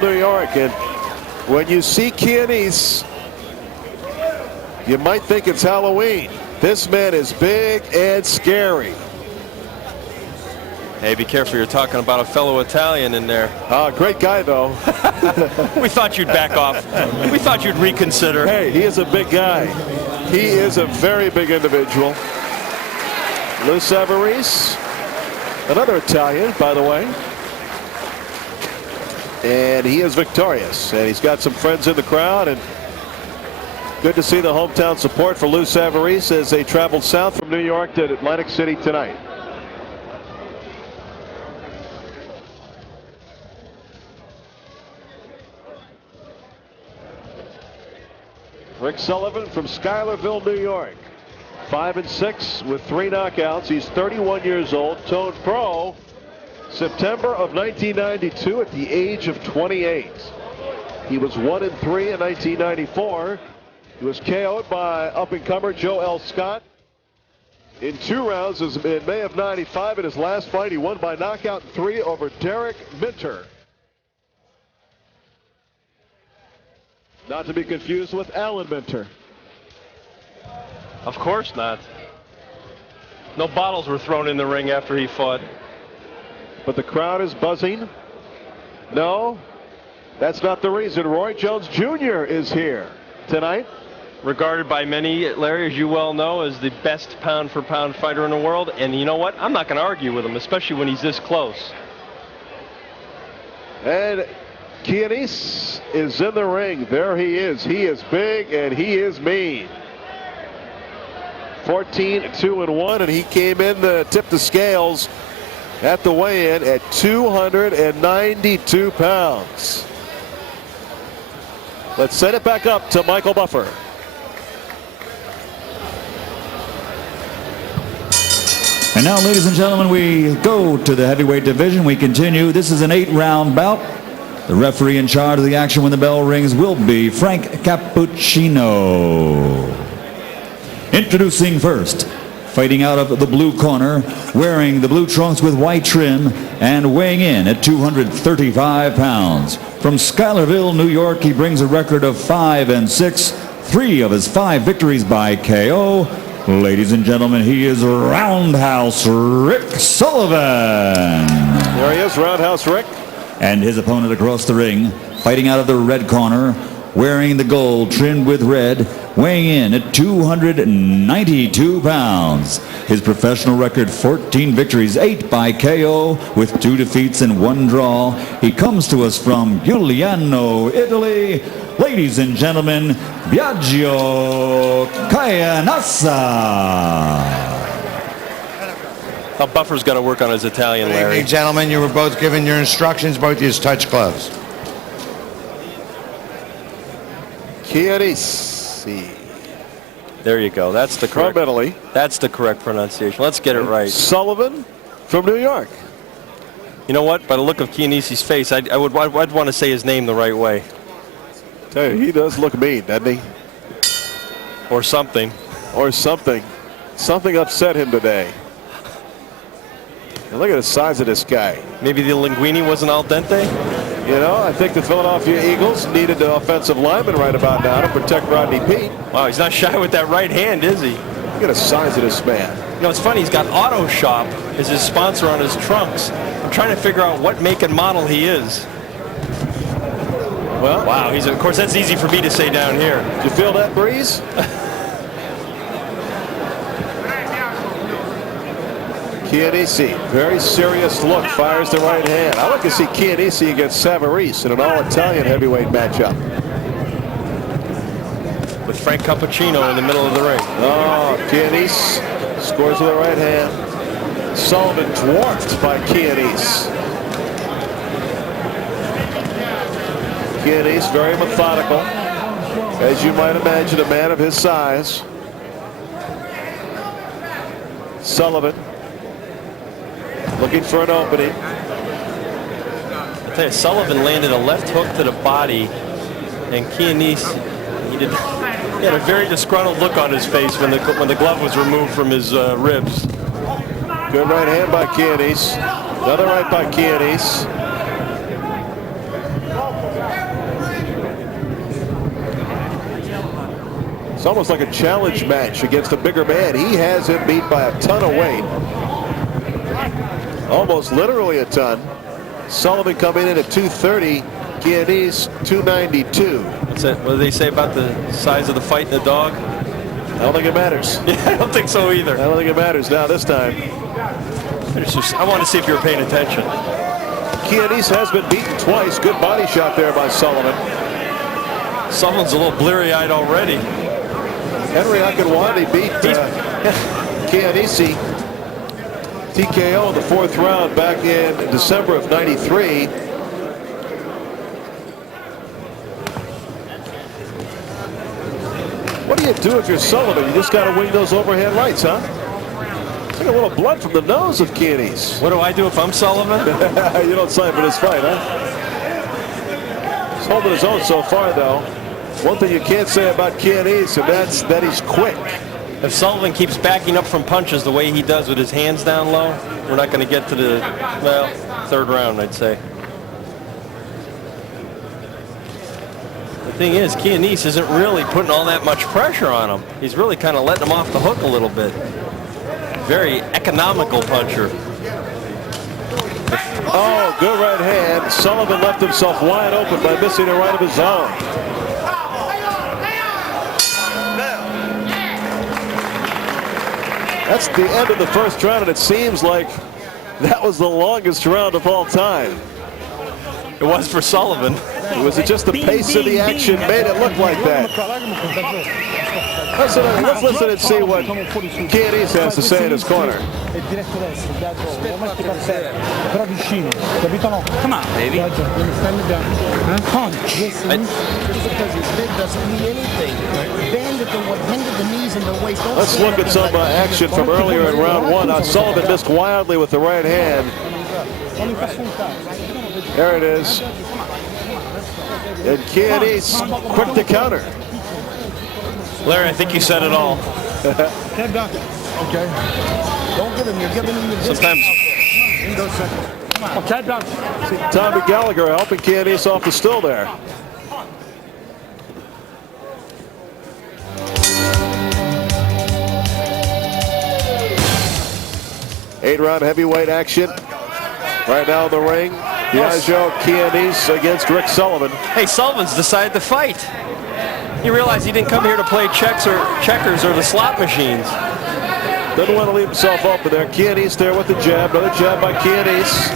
New York. And when you see Chianese, you might think it's Halloween. This man is big and scary. Hey, be careful. You're talking about a fellow Italian in there. Great guy, though. We thought you'd back off. We thought you'd reconsider. Hey, he is a big guy. He is a very big individual. Lou Savarese, another Italian, by the way. And he is victorious. And he's got some friends in the crowd. And good to see the hometown support for Lou Savarese as they traveled south from New York to Atlantic City tonight. Rick Sullivan from Schuylerville, New York. 5-6 with 3 knockouts. He's 31 years old. Turned pro September of 1992 at the age of 28. He was 1-3 in 1994. He was KO'd by up-and-comer Joe L. Scott in 2 rounds in May of 95. In his last fight, he won by knockout 3 over Derek Minter. Not to be confused with Alan Minter. Of course not. No bottles were thrown in the ring after he fought. But the crowd is buzzing. No, that's not the reason. Roy Jones Jr. is here tonight. Regarded by many, Larry, as you well know, as the best pound-for-pound fighter in the world. And you know what? I'm not going to argue with him, especially when he's this close. And Chianese is in the ring. There he is. He is big and he is mean. 14-2-1, and he came in to tip the scales at the weigh-in at 292 pounds. Let's set it back up to Michael Buffer. And now, ladies and gentlemen, we go to the heavyweight division. We continue. This is an 8-round bout. The referee in charge of the action when the bell rings will be Frank Cappuccino. Introducing first, fighting out of the blue corner, wearing the blue trunks with white trim, and weighing in at 235 pounds. From Schuylerville, New York, he brings a record of 5-6, 3 of his 5 victories by KO. Ladies and gentlemen, he is Roundhouse Rick Sullivan. There he is, Roundhouse Rick. And his opponent across the ring, fighting out of the red corner, wearing the gold trimmed with red, weighing in at 292 pounds. His professional record, 14 victories, 8 by KO, with 2 defeats and 1 draw. He comes to us from Giuliano, Italy. Ladies and gentlemen, Biagio Chianese. Buffer's got to work on his Italian, Good Larry. evening, gentlemen. You were both given your instructions. Both use touch gloves. Chianese. There you go. That's the correct. From Italy. That's the correct pronunciation. Let's get it right. Sullivan from New York. You know what? By the look of Chianese's face, I'd want to say his name the right way. Tell you, he does look mean, doesn't he? Or something. Or something. Something upset him today. And look at the size of this guy. Maybe the linguine wasn't al dente? You know, I think the Philadelphia Eagles needed the offensive lineman right about now to protect Rodney Peete. Wow, he's not shy with that right hand, is he? Look at the size of this man. You know, it's funny, he's got Auto Shop as his sponsor on his trunks. I'm trying to figure out what make and model he is. Well, wow, of course, that's easy for me to say down here. Did you feel that breeze? Chianese, very serious look, fires the right hand. I like to see Chianese against Savarese in an all-Italian heavyweight matchup. With Frank Cappuccino in the middle of the ring. Oh, Chianese scores with the right hand. Sullivan dwarfed by Chianese. Chianese very methodical, as you might imagine, a man of his size. Sullivan looking for an opening. I tell you, Sullivan landed a left hook to the body, and Chianese, he had a very disgruntled look on his face when the glove was removed from his ribs. Good right hand by Chianese. Another right by Chianese. It's almost like a challenge match against a bigger man. He has him beat by a ton of weight. Almost literally a ton. Sullivan coming in at 230. Chianese 292. That's it. What do they say about the size of the fight in the dog? I don't think it matters. Yeah, I don't think so either. I don't think it matters now this time. I want to see if you're paying attention. Chianese has been beaten twice. Good body shot there by Sullivan. Sullivan's a little bleary-eyed already. Henry Akinwande beat Chianese TKO in the 4th round back in December of '93. What do you do if you're Sullivan? You just got to wing those overhand rights, huh? Take a little blood from the nose of Chianese. What do I do if I'm Sullivan? You don't sign for this fight, huh? He's holding his own so far, though. One thing you can't say about Chianese, and that's that he's quick. If Sullivan keeps backing up from punches the way he does with his hands down low, we're not going to get to the, well, 3rd round, I'd say. The thing is, Chianese isn't really putting all that much pressure on him. He's really kind of letting him off the hook a little bit. Very economical puncher. Oh, good right hand. Sullivan left himself wide open by missing a right of his own. That's the end of the 1st round, and it seems like that was the longest round of all time. It was for Sullivan. Was it just the pace of the action made it look like that? Let's listen and see what Chianese has to say in his corner. Come on, baby. Punch. Just because he's big doesn't mean anything. Bend at the knees and the waist. Let's look at some action from earlier in round 1. Sullivan missed wildly with the right hand. There it is. And Chianese quick to counter. Larry, I think you said it all. Okay. Don't give him. You're giving him the Sometimes. Tommy Gallagher helping Chianese off the stool there. Eight-round heavyweight action. Right now in the ring. Biagio, Chianese against Rick Sullivan. Hey, Sullivan's decided to fight. You realize he didn't come here to play checkers or the slot machines. Doesn't want to leave himself open there. Chianese there with the jab. Another jab by Chianese.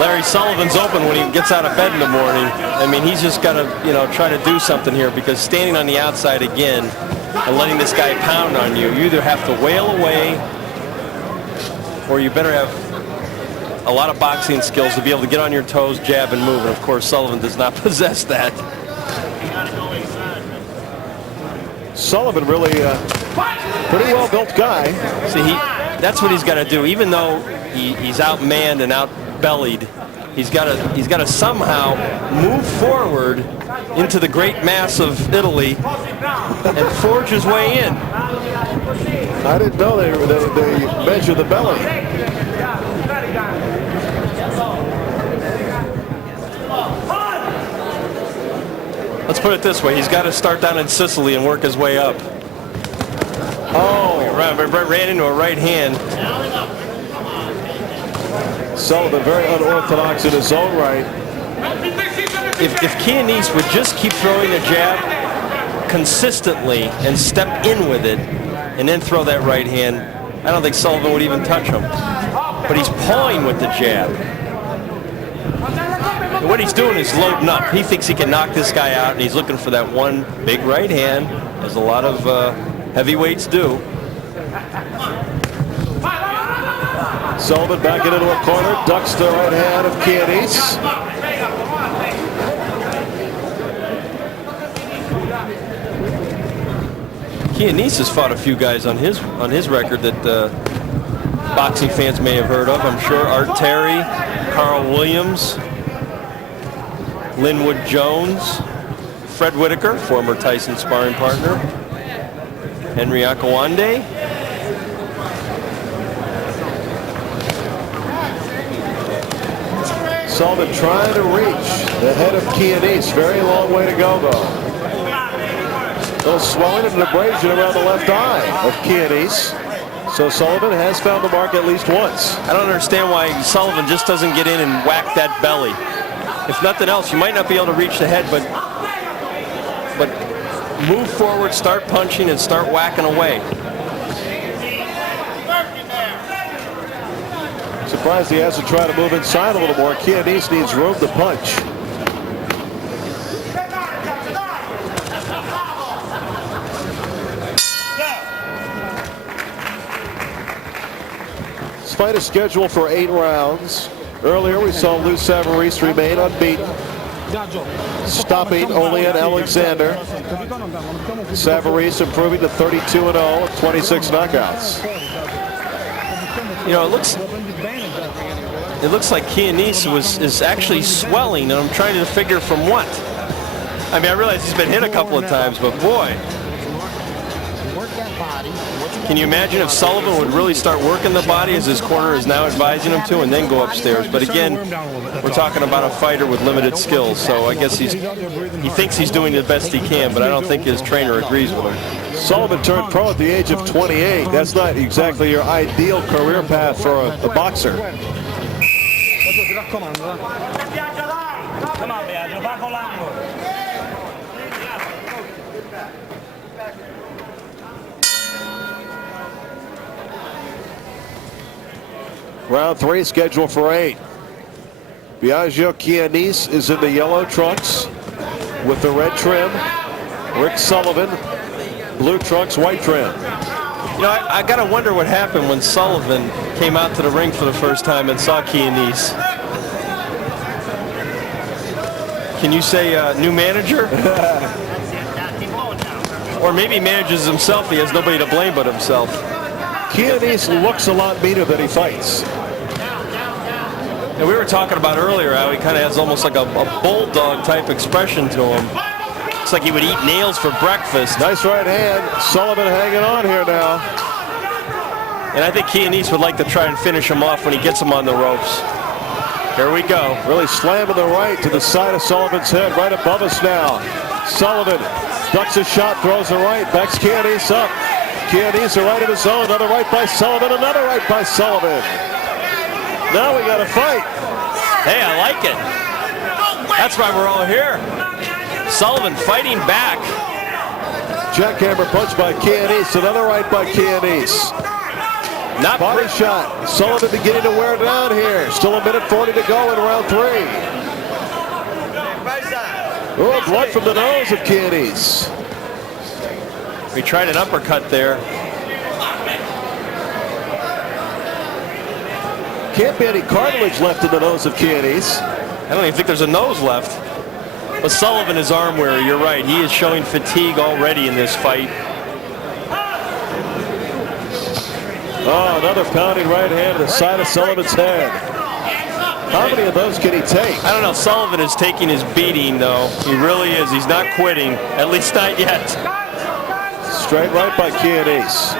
Larry, Sullivan's open when he gets out of bed in the morning. I mean, he's just got to, try to do something here, because standing on the outside again and letting this guy pound on you, you either have to wail away or you better have a lot of boxing skills to be able to get on your toes, jab, and move. And of course, Sullivan does not possess that. Sullivan really pretty well-built guy. See, that's what he's got to do. Even though he's outmanned and outbellied, he's got to somehow move forward into the great mass of Italy and forge his way in. I didn't know they measure the belly. Let's put it this way. He's got to start down in Sicily and work his way up. Oh. Ran into a right hand. Sullivan very unorthodox in his own right. If Chianese would just keep throwing the jab consistently and step in with it and then throw that right hand, I don't think Sullivan would even touch him. But he's pawing with the jab. And what he's doing is loading up. He thinks he can knock this guy out, and he's looking for that one big right hand, as a lot of heavyweights do. Sullivan backing into a corner, ducks the right hand of Chianese. Chianese has fought a few guys on his record that boxing fans may have heard of. I'm sure Art Terry, Carl Williams, Linwood Jones, Fred Whitaker, former Tyson sparring partner, Henry Akinwande. Sullivan trying to reach the head of Chianese. Very long way to go, though. little swelling and an abrasion around the left eye of Chianese. So Sullivan has found the mark at least once. I don't understand why Sullivan just doesn't get in and whack that belly. If nothing else, you might not be able to reach the head, but move forward, start punching, and start whacking away. Surprised he has to try to move inside a little more. Chianese needs room to punch. This fight is scheduled for 8 rounds. Earlier we saw Lou Savarese remain unbeaten, stopping only at Alexander. Savarese improving to 32-0 with 26 knockouts. You know, it looks like Chianese is actually swelling, and I'm trying to figure from what. I mean, I realize he's been hit a couple of times, but boy. Can you imagine if Sullivan would really start working the body as his corner is now advising him to, and then go upstairs? But again, we're talking about a fighter with limited skills, so I guess he thinks he's doing the best he can, but I don't think his trainer agrees with him. Sullivan turned pro at the age of 28. That's not exactly your ideal career path for a boxer. Come on, Biagio, va con l'angolo. Round 3 scheduled for 8. Biagio Chianese is in the yellow trunks with the red trim. Rick Sullivan, blue trunks, white trim. You know, I got to wonder what happened when Sullivan came out to the ring for the first time and saw Chianese. Can you say new manager? Or maybe he manages himself. He has nobody to blame but himself. Chianese looks a lot meaner than he fights. And we were talking about earlier how he kind of has almost like a bulldog type expression to him. It's like he would eat nails for breakfast. Nice right hand. Sullivan hanging on here now. And I think Chianese would like to try and finish him off when he gets him on the ropes. Here we go. Really slamming the right to the side of Sullivan's head, right above us now. Sullivan ducks a shot, throws the right, backs Chianese up. Chianese a right of his own, another right by Sullivan, another right by Sullivan. Now we got a fight. Hey, I like it. That's why we're all here. Sullivan fighting back. Jackhammer punch by Chianese, another right by Chianese. Not body shot. Sullivan beginning to wear down here. Still a minute 40 to go in round 3. Oh, blood from the nose of Chianese. We tried an uppercut there. Can't be any cartilage left in the nose of Chianese. I don't even think there's a nose left. But Sullivan is arm weary. You're right. He is showing fatigue already in this fight. Oh, another pounding right hand to the side of Sullivan's head. How many of those can he take? I don't know. Sullivan is taking his beating, though. He really is. He's not quitting. At least not yet. Straight right by Chianese.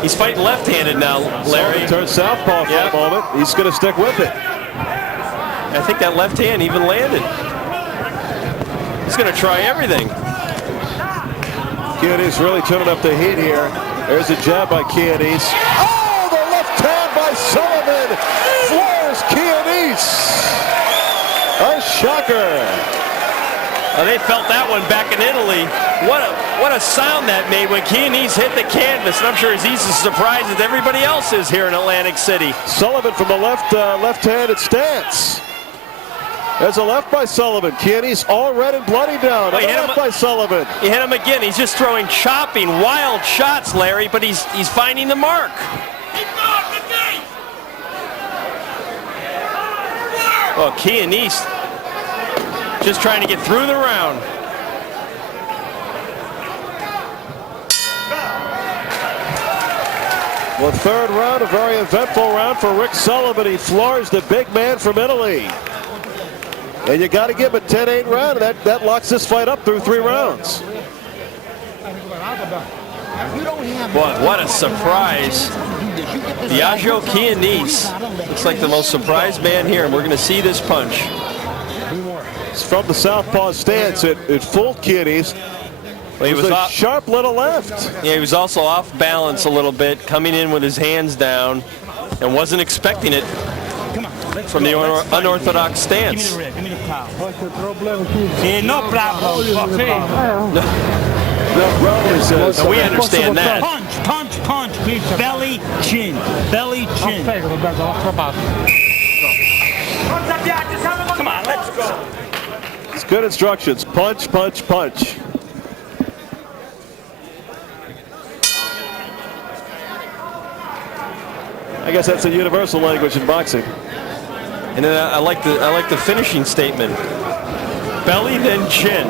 He's fighting left-handed now, Larry. Turns southpaw for a moment. He's going to stick with it. I think that left hand even landed. He's going to try everything. Chianese really turning up the heat here. There's a jab by Chianese. Oh, the left hand by Sullivan floors Chianese. A shocker. Oh, they felt that one back in Italy. What a sound that made when Chianese hit the canvas, and I'm sure he's as surprised as everybody else is here in Atlantic City. Sullivan from the left-handed stance. There's a left by Sullivan. Chianese all red and bloody down. Oh, left by Sullivan. He hit him again. He's just throwing chopping, wild shots, Larry, but he's finding the mark. Oh, Chianese just trying to get through the round. Well, third round, a very eventful round for Rick Sullivan. He floors the big man from Italy. And you got to give him a 10-8 round. That locks this fight up through 3 rounds. Boy, what a surprise. Biagio Chianese looks like the most surprised man here, and we're going to see this punch. from the southpaw stance. It fooled Chianese. Well, he was a sharp little left. Yeah, he was also off balance a little bit, coming in with his hands down, and wasn't expecting it from the unorthodox stance. Give me the power. No problem. So we understand that. Punch. Belly, chin. Come on, let's go. It's good instructions. Punch. I guess that's a universal language in boxing. And then I like the finishing statement. Belly, then chin.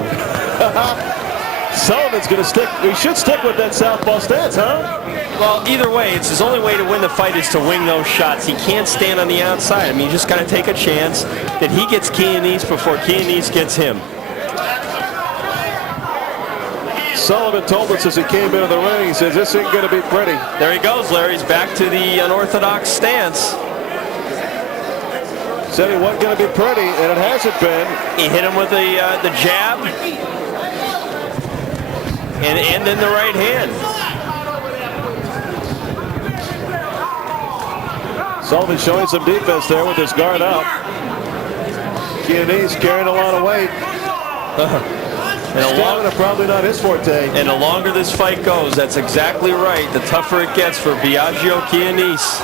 Sullivan's going to stick. We should stick with that southpaw stance, huh? Well, either way, it's his only way to win the fight is to wing those shots. He can't stand on the outside. I mean, you just got to take a chance that he gets Chianese before Chianese gets him. Sullivan told us as he came into the ring, he says, this ain't going to be pretty. There he goes, Larry. He's back to the unorthodox stance. Said he wasn't going to be pretty, and it hasn't been. He hit him with the jab. And then the right hand. Sullivan showing some defense there with his guard up. Chianese carrying a lot of weight. Stamina probably not his forte. And the longer this fight goes, that's exactly right. The tougher it gets for Biagio Chianese.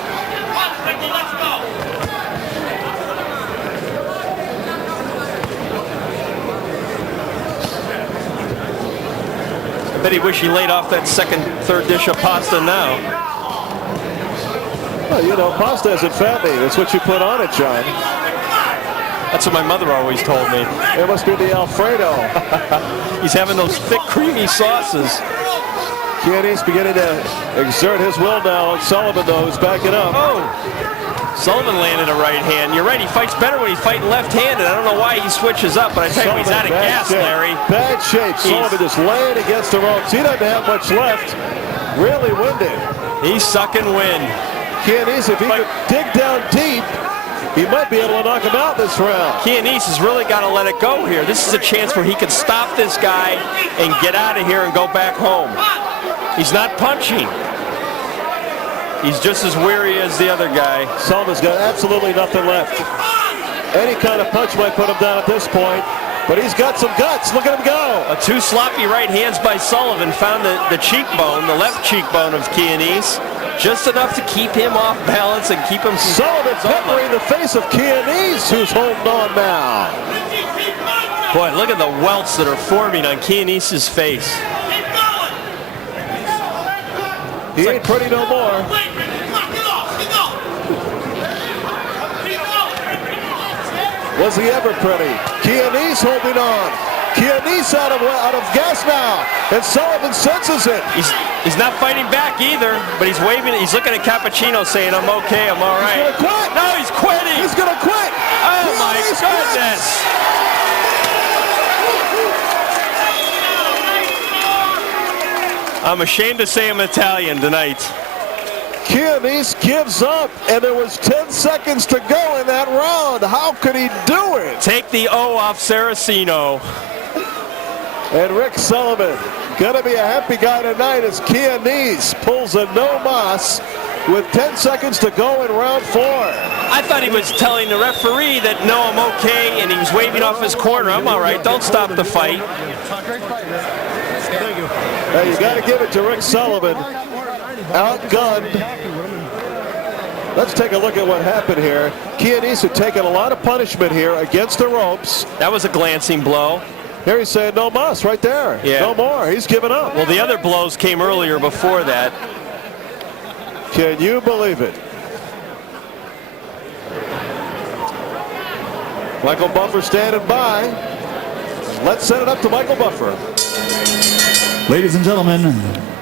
I bet he wish he laid off that third dish of pasta now. Well, you know, pasta isn't fattening. That's what you put on it, John. That's what my mother always told me. It must be the Alfredo. He's having those thick, creamy sauces. Chianese beginning to exert his will now. And Sullivan, though, is backing up. Oh! Sullivan landed a right hand. You're right, he fights better when he's fighting left-handed. I don't know why he switches up, but I tell you, he's out of gas, Larry. Bad shape. Sullivan just laying against the ropes. He doesn't have much left. Really winded. He's sucking wind. Chianese, if he could dig down deep, he might be able to knock him out this round. Chianese has really got to let it go here. This is a chance where he can stop this guy and get out of here and go back home. He's not punching. He's just as weary as the other guy. Sullivan's got absolutely nothing left. Any kind of punch might put him down at this point, but he's got some guts. Look at him go. Two sloppy right hands by Sullivan found the cheekbone, the left cheekbone of Chianese, just enough to keep him off balance and keep him. Sullivan peppering the face of Chianese, who's holding on now. Boy, look at the welts that are forming on Chianese's face. He ain't pretty no more. Was he ever pretty? Chianese holding on. Chianese out of gas now, and Sullivan senses it. He's not fighting back either, but he's waving. He's looking at Cappuccino saying, "I'm okay, I'm all right." He's gonna quit. No, he's quitting. He's gonna quit. Oh my goodness! I'm ashamed to say I'm Italian tonight. Chianese gives up, and there was 10 seconds to go in that round. How could he do it? Take the O off Saraceno. And Rick Sullivan, gonna be a happy guy tonight as Chianese pulls a no mas with 10 seconds to go in round 4. I thought he was telling the referee that no, I'm okay, and he was waving off his corner. I'm all right. Don't stop the fight. Hey, you got to give it to Rick Sullivan. Outgunned. Let's take a look at what happened here. Chianese had taken a lot of punishment here against the ropes. That was a glancing blow. Here he's saying no mas right there. Yeah. No more. He's giving up. Well, the other blows came earlier before that. Can you believe it? Michael Buffer standing by. Let's set it up to Michael Buffer. Ladies and gentlemen,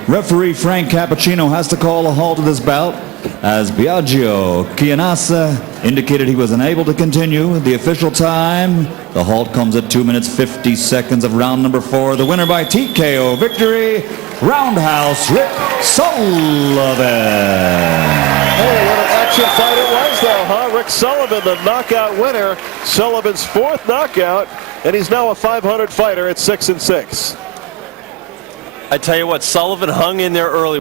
referee Frank Cappuccino has to call a halt to this bout as Biagio Chianese indicated he was unable to continue. The official time, the halt comes at 2 minutes 50 seconds of round number 4. The winner by TKO victory, Roundhouse Rick Sullivan. Hey, what an action fight it was though, huh? Rick Sullivan, the knockout winner. Sullivan's 4th knockout. and he's now a 500 fighter at 6-6. I tell you what, Sullivan hung in there early.